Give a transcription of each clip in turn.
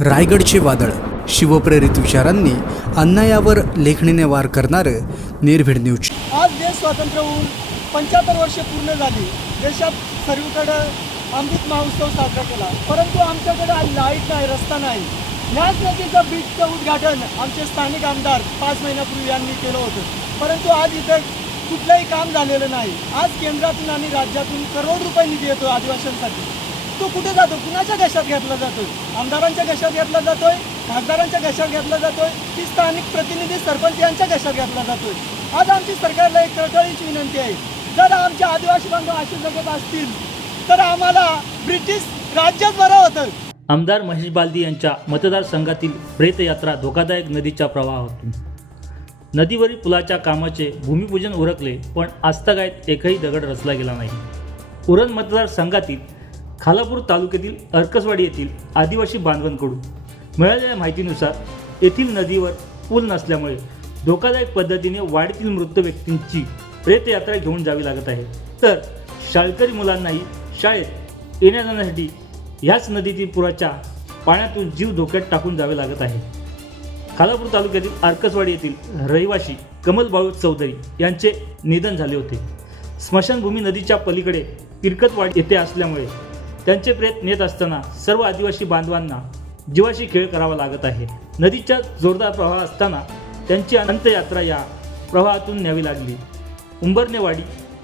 रायगडचे वादळ. शिवप्रेरित विचारांनी अन्यायावर लेखणीने वार करणारं निर्भीड न्यूज. आज देश स्वातंत्र्य होऊन पंच्याहत्तर वर्षे पूर्ण झाली. देशात सर्वीकडे अमृत महोत्सव साजरा केला. परंतु आमच्याकडे आज लाइट नाही रस्ता नाही. ह्याच नदीचं बीचचं उद्घाटन आमचे स्थानिक आमदार पाच महिन्यापूर्वी यांनी केलं होतं. परंतु आज इथं कुठलंही काम झालेलं नाही. आज केंद्रातून आणि राज्यातून करोड रुपये निधी येतो आदिवासींसाठी. तो कुठे जातो? कुणाच्या घशात घेतला जातोय? आमदारांच्या घशात घेतला जातोय? खासदारांच्या घशात घेतला जातोय? की स्थानिक प्रतिनिधी सरपंच यांच्या घशात घेतला जातोय? आज आमची सरकारला एक कळकळीची विनंती आहे. जर आमचे आदिवासी बांधव असे जगत असतील तर आम्हाला ब्रिटिश राज्यात बरं होतं. आमदार महेश बालदी यांच्या मतदारसंघातील प्रेतयात्रा धोकादायक नदीच्या प्रवाहातून. नदीवरील पुलाच्या कामाचे भूमिपूजन उरकले पण आजतागायत एकही दगड रचला गेला नाही. उरण मतदारसंघातील खालापूर तालुक्यातील अर्कसवाडी येथील आदिवासी बांधवांकडून मिळालेल्या माहितीनुसार येथील नदीवर पूल नसल्यामुळे धोकादायक पद्धतीने वाडीतील मृत व्यक्तींची प्रेतयात्रा घेऊन जावी लागत आहे. तर शाळकरी मुलांनाही शाळेत येण्या जाण्यासाठी ह्याच नदीतील पुराच्या पाण्यातून जीव धोक्यात टाकून जावे लागत आहे. खालापूर तालुक्यातील आर्कसवाडी येथील रहिवासी कमल बाळू चौधरी यांचे निधन झाले होते. स्मशानभूमी नदीच्या पलीकडे तिरकतवाडी येथे असल्यामुळे त्यांचे प्रयत्न नेत असताना सर्व आदिवासी बांधवांना जीवाशी खेळ करावा लागत आहे. नदीच्या जोरदार प्रवाह असताना त्यांची अंत्ययात्रा या प्रवाहातून न्यावी लागली. उंबरनेवाडी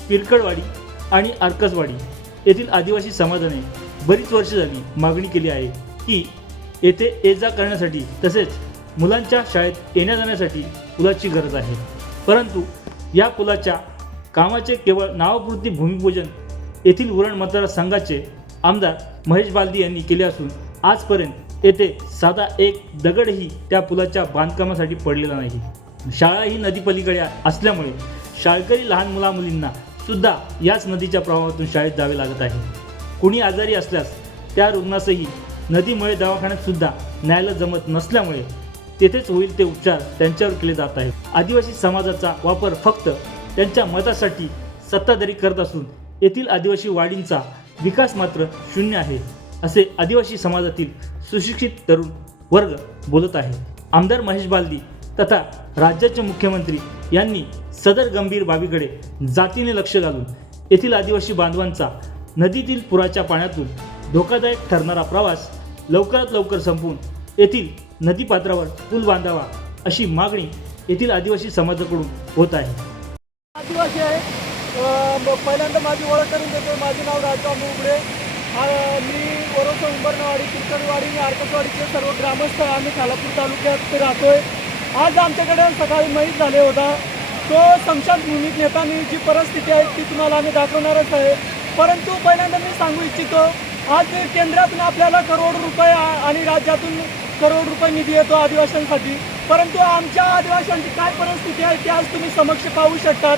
पिरकडवाडी आणि आर्कसवाडी येथील आदिवासी समाजाने बरीच वर्ष झाली मागणी केली आहे की येथे ये जा करण्यासाठी तसेच मुलांच्या शाळेत येण्या जाण्यासाठी पुलाची गरज आहे. परंतु या पुलाच्या कामाचे केवळ नावापुरती भूमिपूजन येथील उरण मतदारसंघाचे आमदार महेश बालदी यांनी केले असून आजपर्यंत येथे साधा एक दगडही त्या पुलाच्या बांधकामासाठी पडलेला नाही. शाळा ही नदीपलीकडे असल्यामुळे शाळकरी लहान मुलामुलींना सुद्धा याच नदीच्या प्रवाहातून शाळेत जावे लागत आहे. कुणी आजारी असल्यास त्या रुग्णासही नदीमुळे दवाखान्यात सुद्धा न्यायला जमत नसल्यामुळे तेथेच होईल ते उपचार त्यांच्यावर केले जात आहेत. आदिवासी समाजाचा वापर फक्त त्यांच्या मतासाठी सत्ताधारी करत असून येथील आदिवासी वाडींचा विकास मात्र शून्य आहे असे आदिवासी समाजातील सुशिक्षित तरुण वर्ग बोलत आहे. आमदार महेश बालदी तथा राज्याचे मुख्यमंत्री यांनी सदर गंभीर बाबीकडे जातीने लक्ष घालून येथील आदिवासी बांधवांचा नदीतील पुराच्या पाण्यातून धोकादायक ठरणारा प्रवास लवकरात लवकर संपवून येथील नदीपात्रावर पूल बांधावा अशी मागणी येथील आदिवासी समाजाकडून होत आहे. आदिवासी आहे पहिल्यांदा माझी ओळख करून देतो माझे नाव राजराव उघडे मी वरोसा उंबरनवाडी किरकणवाडी आणि सर्व ग्रामस्थ आम्ही खालापूर तालुक्यात राहतोय. आज आमच्याकडे सकाळी माहीत झाले होता. तो स्मशानभूमीत नेतानी जी परिस्थिती आहे ती तुम्हाला आम्ही दाखवणारच आहे. परंतु पहिल्यांदा मी सांगू इच्छितो आज केंद्रातून आपल्याला करोड रुपये आणि राज्यातून करोड रुपये निधी येतो आदिवासींसाठी. परंतु आमच्या आदिवाशांची काय परिस्थिती आहे ती आज तुम्ही समक्ष पाहू शकतात.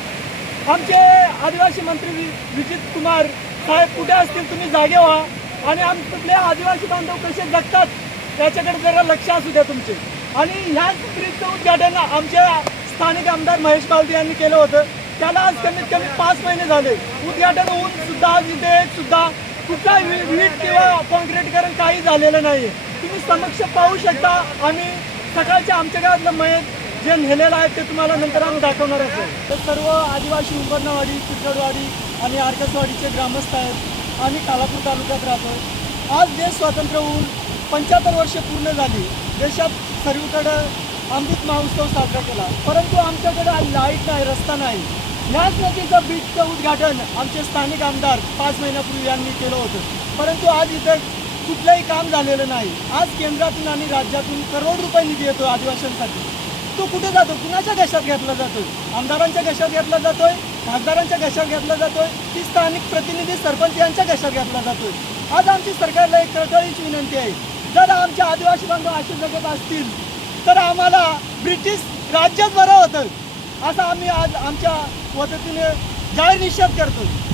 आमचे आदिवासी मंत्री वि विजित कुमार साहेब कुठे असतील तुम्ही जागे व्हा. आणि आमच्यातले आदिवासी बांधव कसे जगतात त्याच्याकडे जरा लक्ष असू द्या तुमचे. आणि ह्याच ब्रिजचं उद्घाटन आमच्या स्थानिक आमदार महेश बालदी यांनी केलं होतं. त्याला आज कमीत कमी पाच महिने झाले. उद्घाटन होऊन सुद्धा आज इथे सुद्धा कुठला वि- वीट किंवा कॉन्क्रीटकरण काही झालेलं नाही तुम्ही समक्ष पाहू शकता आम्ही सकाळच्या आमच्या गावातलं महेश जे नेलेलं आहे ते तुम्हाला नंतर आम्ही दाखवणार आहे. तर सर्व आदिवासी उंबरणावाडी चित्रडवाडी आणि आरकसवाडीचे ग्रामस्थ आहेत. आम्ही कालापूर तालुक्यात राहतो. आज देश स्वातंत्र्य होऊन पंच्याहत्तर वर्षे पूर्ण झाली. देशात सर्वीकडं अमृत महोत्सव साजरा केला. परंतु आमच्याकडे आज लाइट नाही रस्ता नाही. ह्याच नदीचं बीचचं उद्घाटन आमचे स्थानिक आमदार पाच महिन्यापूर्वी यांनी केलं होतं. परंतु आज इथं कुठलंही काम झालेलं नाही. आज केंद्रातून आणि राज्यातून करोड रुपये निधी येतो आदिवासींसाठी. तो कुठे जातो? कुणाच्या घशात घेतला जातोय? आमदारांच्या घशात घेतला जातोय? खासदारांच्या घशात घेतला जातोय? की स्थानिक प्रतिनिधी सरपंच यांच्या घशात घेतला जातोय? आज आमची सरकारला एक कळकळीची विनंती आहे. जर आमचे आदिवासी बांधव असे जगत असतील तर आम्हाला ब्रिटिश राज्यात बरं होतं. असं आम्ही आज आमच्या वतीने जाहीर निषेध करतो